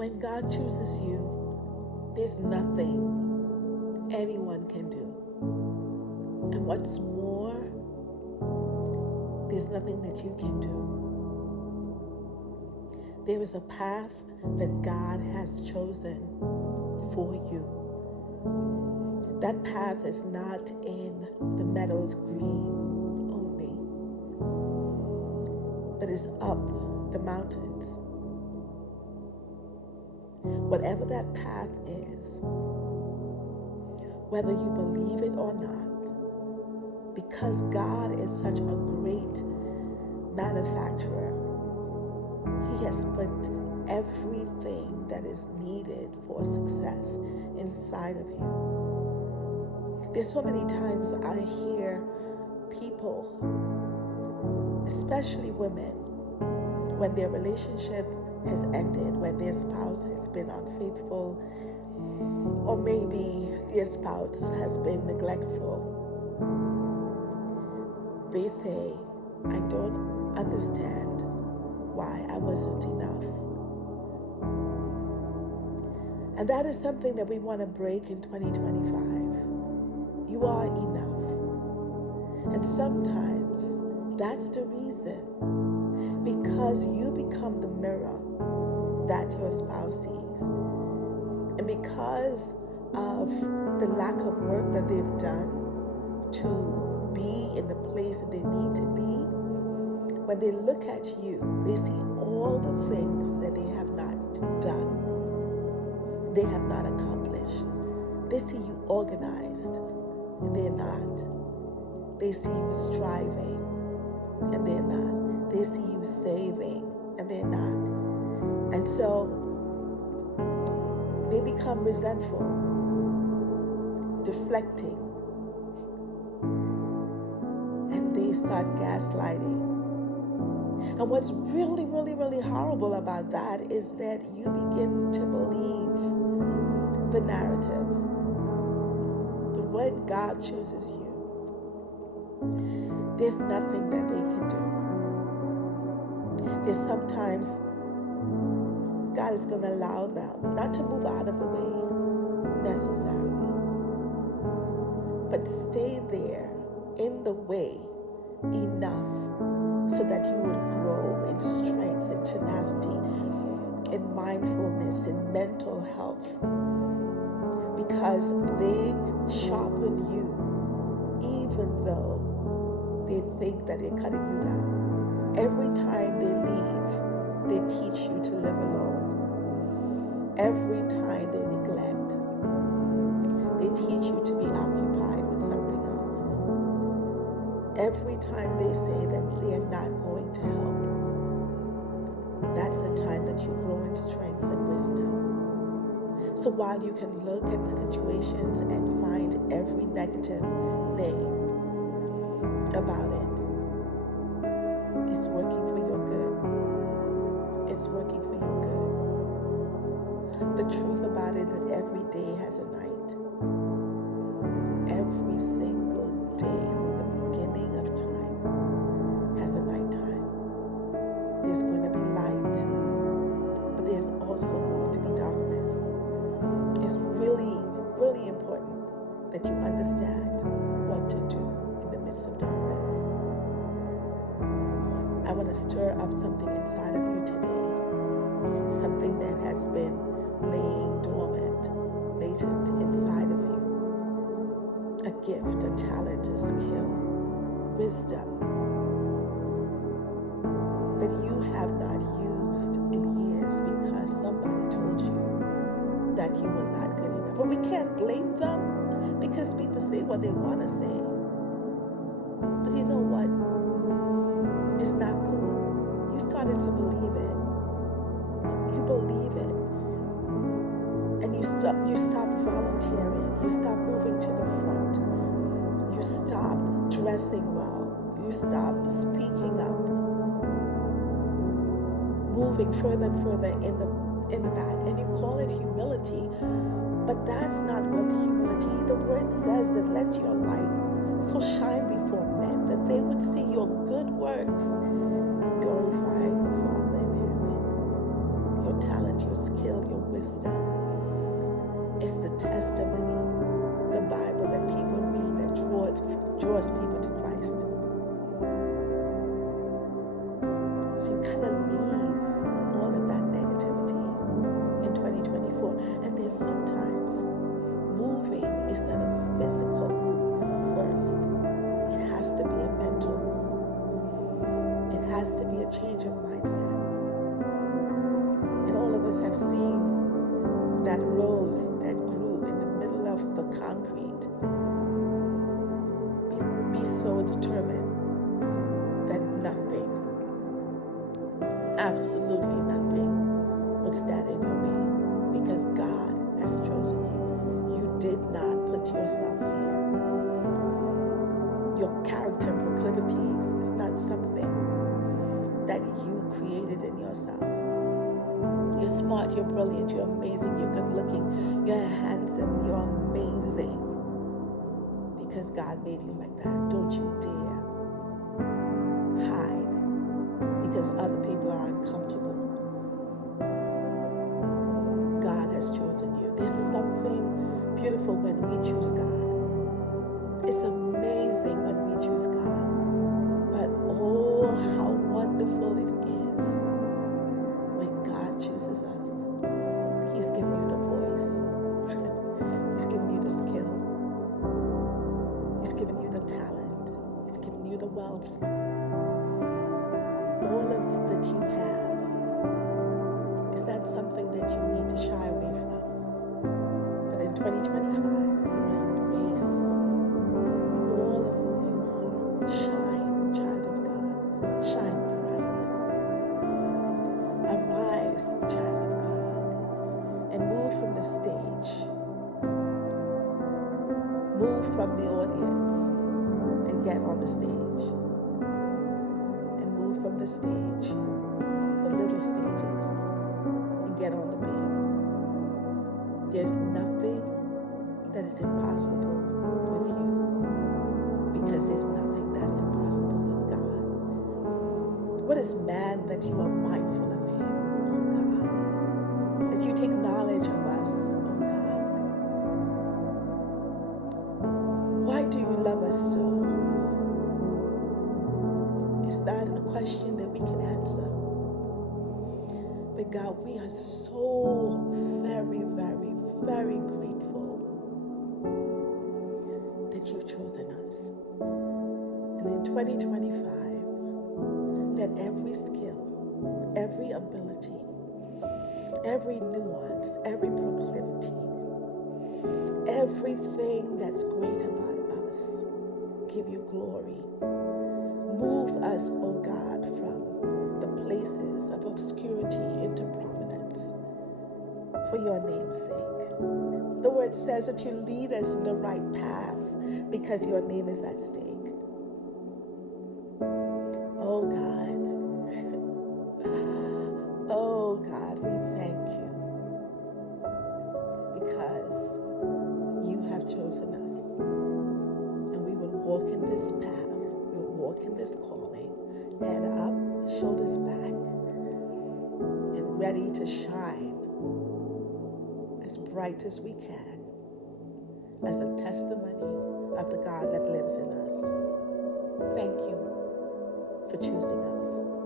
When God chooses you, there's nothing anyone can do. And what's more, there's nothing that you can do. There is a path that God has chosen for you. That path is not in the meadows green only, but is up the mountains. Whatever that path is, whether you believe it or not, because God is such a great manufacturer, He has put everything that is needed for success inside of you. There's so many times I hear people, especially women, when their relationship has ended, when their spouse has been unfaithful, or maybe their spouse has been neglectful, they say, I don't understand why I wasn't enough. And that is something that we want to break in 2025. You are enough. And sometimes that's the reason, because you become the mirror that your spouse sees. And because of the lack of work that they've done to be in the place that they need to be, when they look at you, they see all the things that they have not done, they have not accomplished. They see you organized, and they're not. They see you striving, and they're not. They see you saving, and they're not. And so they become resentful, deflecting, and they start gaslighting. And what's really, really, really horrible about that is that you begin to believe the narrative. But when God chooses you, there's nothing that they can do. There's sometimes God is going to allow them not to move out of the way necessarily, but stay there in the way enough so that you would grow in strength and tenacity, in mindfulness, in mental health, because they sharpen you even though they think that they're cutting you down. Every time they leave, they teach you to live alone. Every time they neglect, they teach you to be occupied with something else. Every time they say that they are not going to help, that's the time that you grow in strength and wisdom. So while you can look at the situations and find every negative thing about it, it's working for your good. It's working for your good. The truth about it is that every day has a night. Every single day from the beginning of time has a nighttime. There's going to be light, but there's also going to be darkness. It's really, really important that you understand what to do in the midst of darkness. I want to stir up something inside of you today, something that has been laying dormant, latent inside of you. A gift, a talent, a skill, wisdom that you have not used in years because somebody told you that you were not good enough. But we can't blame them because people say what they want to say. But you know what? It's not cool. You started to believe it. You believe it. And you stop volunteering. You stop moving to the front. You stop dressing well. You stop speaking up. Moving further and further in the back. And you call it humility. But that's not what humility. The word says that let your light so shine before men that they would see your good works and glorify the Father in heaven. your talent, your skill, your wisdom. It's the testimony, the Bible that people read that draws people to Christ. So you kind of leave all of that negativity in 2024. And there's sometimes moving is not a physical move first. It has to be a mental move. It has to be a change of mindset. And all of us have seen that rose that grew in the middle of the concrete be so determined that nothing, absolutely nothing, would stand in your way, because God has chosen you. You did not put yourself here. Your character and proclivities is not something that you created in yourself. You're smart, you're brilliant, you're amazing, you're good looking, you're handsome, you're amazing, because God made you like that. Don't you dare hide because other people are uncomfortable. God has chosen you. There's something beautiful when we choose God. It's amazing when we choose God. But oh, how wonderful it is when God chooses us. He's given you the voice. He's given you the skill. He's given you the talent. He's given you the wealth. All of that you have. Is that something that you need to shy away from? But in 2025, you want to embrace all of who you are. Shine, child of God. Shine bright. Arise, child of God, and move from the stage. Move from the audience and get on the stage. And move from the stage, the little stages, and get on the big. There's nothing that is impossible with you, because there's nothing that's impossible with God. What is man that you are mindful of him, oh God? That you take knowledge of us, oh God. Why do you love us so? Is that a question that we can answer? But God, we are so very, very, very grateful that you've chosen us. And in 2025, let every skill, every ability, every nuance, every proclivity, everything that's great about us give you glory. Move us, oh God, from the places of obscurity into prominence for your name's sake. The word says that you lead us in the right path because your name is at stake. Oh God, oh God, we thank you because you have chosen us, and we will walk in this path. We will walk in this calling, head up, shoulders back, and ready to shine as bright as we can as a testimony of the God that lives in us. Thank you for choosing us.